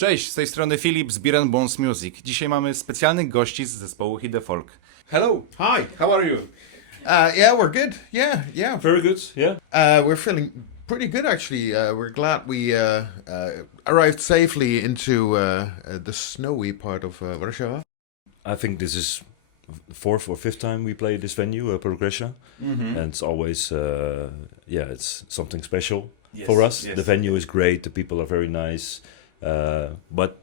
Cześć, z tej strony Filip z Beer & Bones Music. Dzisiaj mamy specjalnych gości z zespołu Hidevolk. Hello! Hi. How are you? Yeah, we're good. Yeah. Very good, yeah. We're feeling pretty good, actually. We're glad we arrived safely into the snowy part of Warsaw. I think this is fourth or fifth time we play this venue, Progression. And it's always, it's something special for us. Yes. The venue is great, the people are very nice. But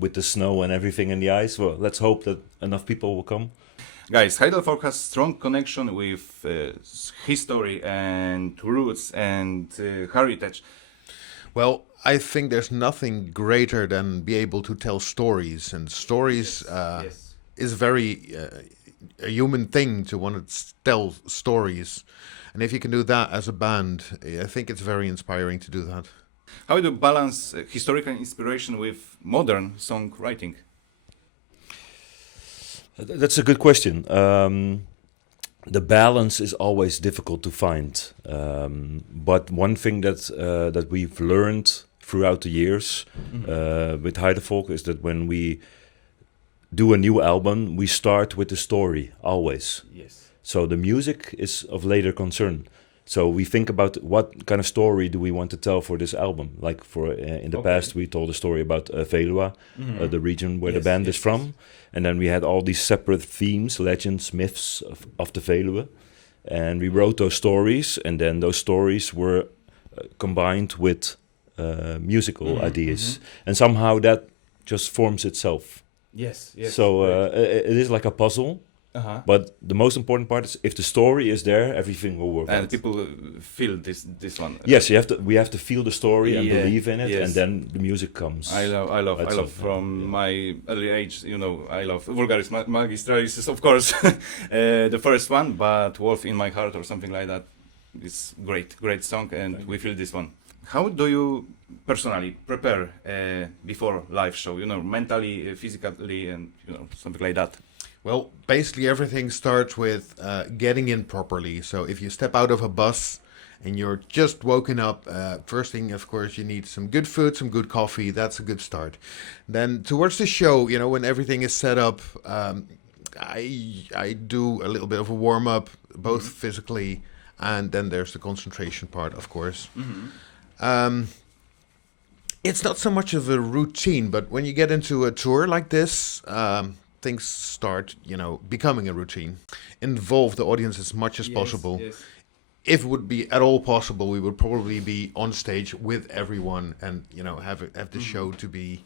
with the snow and everything and the ice, well, let's hope that enough people will come. Guys, Heidevolk has strong connection with history and roots and heritage. Well, I think there's nothing greater than be able to tell stories, and stories is very a human thing to want to tell stories. And if you can do that as a band, I think it's very inspiring to do that. How do you balance historical inspiration with modern songwriting? That's a good question. The balance is always difficult to find. But one thing that we've learned throughout the years with Heidevolk is that when we do a new album, we start with the story always. Yes. So the music is of later concern. So we think about what kind of story do we want to tell for this album. Like in the past, we told a story about Veluwe, the region where the band is from. And then we had all these separate themes, legends, myths of the Veluwe. And we wrote those stories, and then those stories were combined with musical ideas. And somehow that just forms itself. Yes. So it is like a puzzle. But the most important part is if the story is there, everything will work And out. people feel this one. Yes, we have to feel the story and believe in it, yes. and then the music comes. I love from my early age, I love Vulgaris Magistralis is of course the first one, but Wolf in My Heart or something like that is great song, and we feel this one. How do you personally prepare before live show, mentally, physically, and something like that? Well, basically everything starts with getting in properly. So if you step out of a bus and you're just woken up, first thing, of course, you need some good food, some good coffee. That's a good start. Then towards the show, when everything is set up, I do a little bit of a warm-up, both physically, and then there's the concentration part, of course. It's not so much of a routine, but when you get into a tour like this, things start, becoming a routine. Involve the audience as much as possible. Yes. If it would be at all possible, we would probably be on stage with everyone and, have the show to be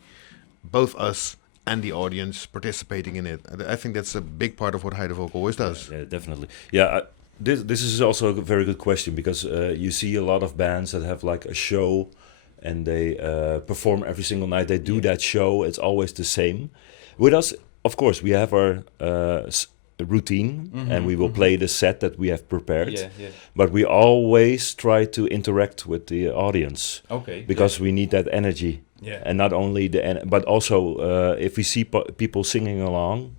both us and the audience participating in it. I think that's a big part of what Heidevolk always does. Yeah, definitely. Yeah, this is also a very good question, because you see a lot of bands that have like a show and they perform every single night. They do that show. It's always the same. With us, of course, we have our routine, and we will play the set that we have prepared. But we always try to interact with the audience, because we need that energy. And not only but also if we see people singing along,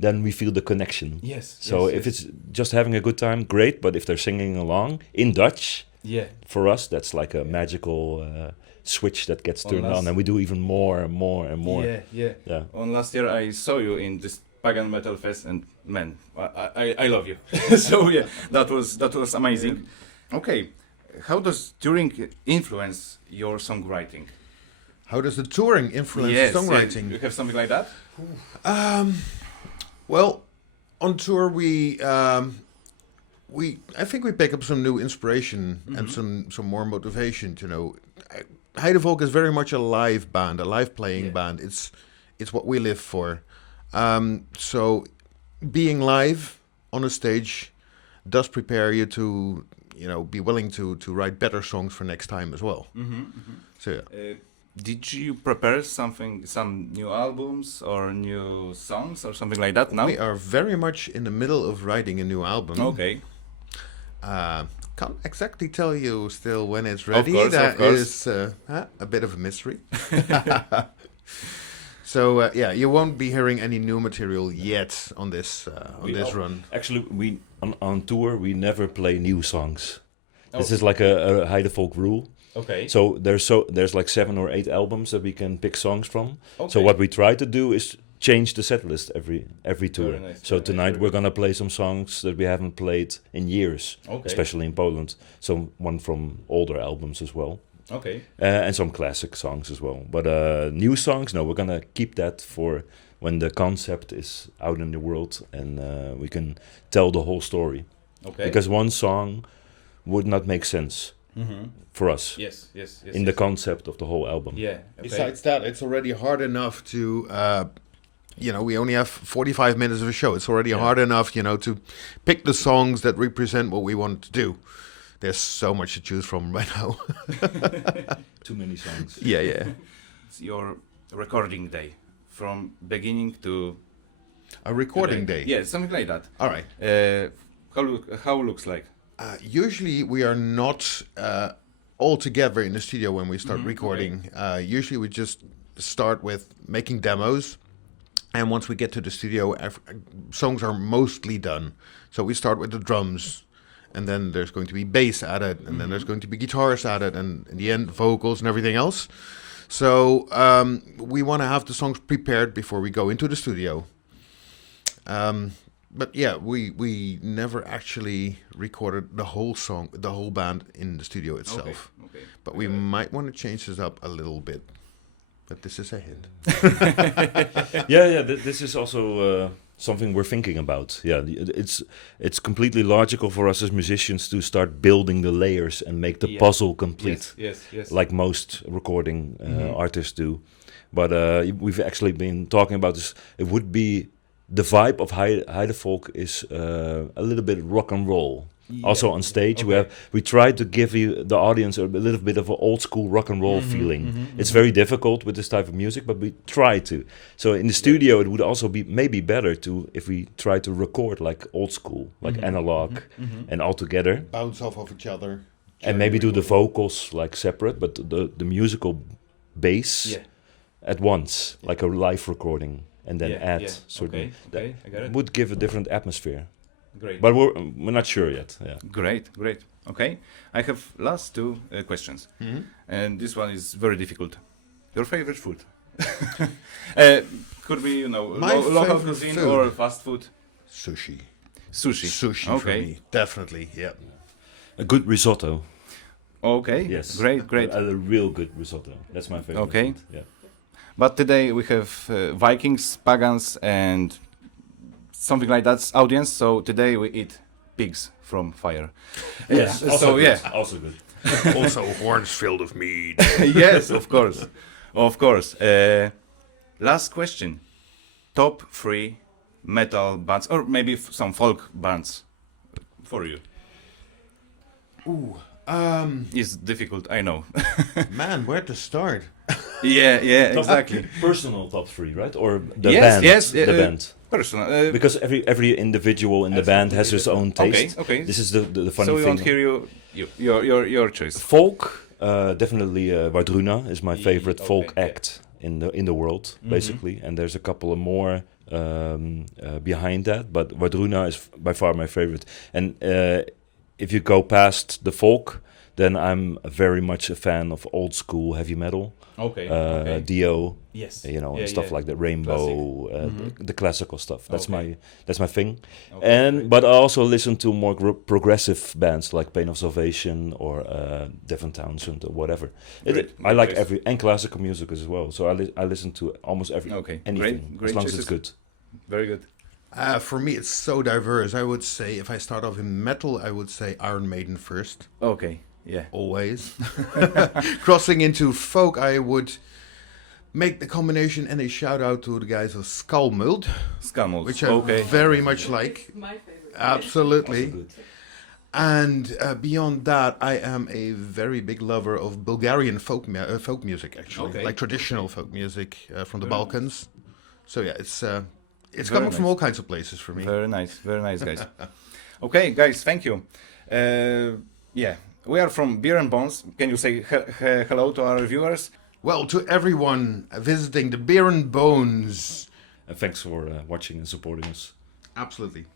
then we feel the connection. So if it's just having a good time, great. But if they're singing along in Dutch, for us that's like a magical switch that gets turned on, and we do even more and more and more. Yeah. On last year I saw you in this Pagan Metal Fest, and man, I love you. So that was amazing. Okay, how does touring influence your songwriting? How does the touring influence songwriting? You have something like that? Well, on tour I think we pick up some new inspiration and some more motivation. Heidevolk is very much a live band, a live playing band. It's what we live for. So being live on a stage does prepare you to be willing to write better songs for next time as well. So did you prepare some new albums or new songs or something like that now? We are very much in the middle of writing a new album. Okay. Can't exactly tell you still when it's ready. Of course. Is a bit of a mystery. So you won't be hearing any new material yet on this run. Actually, on tour we never play new songs. This is like a Heidevolk rule. Okay. So there's like 7 or 8 albums that we can pick songs from. Okay. So what we try to do is change the set list every tour. Very nice, So very tonight nice, we're gonna play some songs that we haven't played in years, Okay. especially in Poland. One from older albums as well, Okay. and some classic songs as well. But new songs, no, we're gonna keep that for when the concept is out in the world and we can tell the whole story. Okay. Because one song would not make sense for us Yes. in the concept of the whole album. Yeah. Okay. Besides that, it's already hard enough to, we only have 45 minutes of a show. It's already hard enough, to pick the songs that represent what we want to do. There's so much to choose from right now. Too many songs. Yeah. It's your recording day from beginning to A recording today. day. Yeah, something like that. All right. How looks like? Usually we are not all together in the studio when we start recording. Usually we just start with making demos. And once we get to the studio, songs are mostly done. So we start with the drums. And then there's going to be bass added. And then there's going to be guitars added. And in the end, vocals and everything else. So we want to have the songs prepared before we go into the studio. But yeah, we never actually recorded the whole song, the whole band in the studio itself. Okay. But we might want to change this up a little bit. But this is a hint. This is also something we're thinking about. Yeah, it's completely logical for us as musicians to start building the layers and make the puzzle complete. Yes. Like most recording artists do. But we've actually been talking about this. It would be the vibe of Heidevolk is a little bit rock and roll. Also on stage, we try to give the audience a little bit of an old school rock and roll feeling. It's very difficult with this type of music, but we try to. So in the studio, it would also be maybe better if we try to record like old school, like analog, and all together, Bounce off of each other. and maybe do the vocals like separate, but the musical bass at once, like a live recording, and then add certain. Okay, I got it. Would give a different atmosphere. Great. But we're not sure yet. Yeah. Great. Okay, I have last 2 questions, and this one is very difficult. Your favorite food? Could be My local favorite cuisine food? or fast food. Sushi. Sushi. For me, definitely. Yeah. A good risotto. Okay. Yes. Great. A real good risotto. That's my favorite. Okay. Food. Yeah. But today we have Vikings, pagans, and something like that's audience. So today we eat pigs from fire. Yes. So good. Also good. Also, horns filled with mead. Yes, of course. Last question: top 3 metal bands, or maybe some folk bands, for you. Ooh. It's difficult, I know. Man, where to start? Yeah, exactly. Personal top 3, right? Or the Yes, band? yes, The band. Personal. Because every individual in the band has his own taste. Okay. This is the funny So we thing. won't hear your choice. Folk, definitely Bardzo is my favorite folk yeah. act in the world, basically. And there's a couple of more behind that, but Bardzo is by far my favorite. And if you go past the folk, then I'm very much a fan of old school heavy metal. Okay. Dio, Yes. and stuff like that, Rainbow, the classical stuff. That's my thing. Okay, But I also listen to more progressive bands like Pain of Salvation or Devon Townsend or whatever. I like and classical music as well. So I listen to almost anything Great as long as choices. it's good. Very good. For me, it's so diverse. I would say, if I start off in metal, I would say Iron Maiden first. Okay. Yeah. Always. Crossing into folk, I would make the combination and a shout out to the guys of Skullmold, which I very much like. My favorite. Absolutely. Also good. And beyond that, I am a very big lover of Bulgarian folk music, actually, like traditional folk music from the Balkans. So yeah, it's coming from all kinds of places for me. Very nice, guys. Okay, guys, thank you. We are from Beer and Bones. Can you say hello to our viewers? Well, to everyone visiting the Beer and Bones. And thanks for watching and supporting us. Absolutely.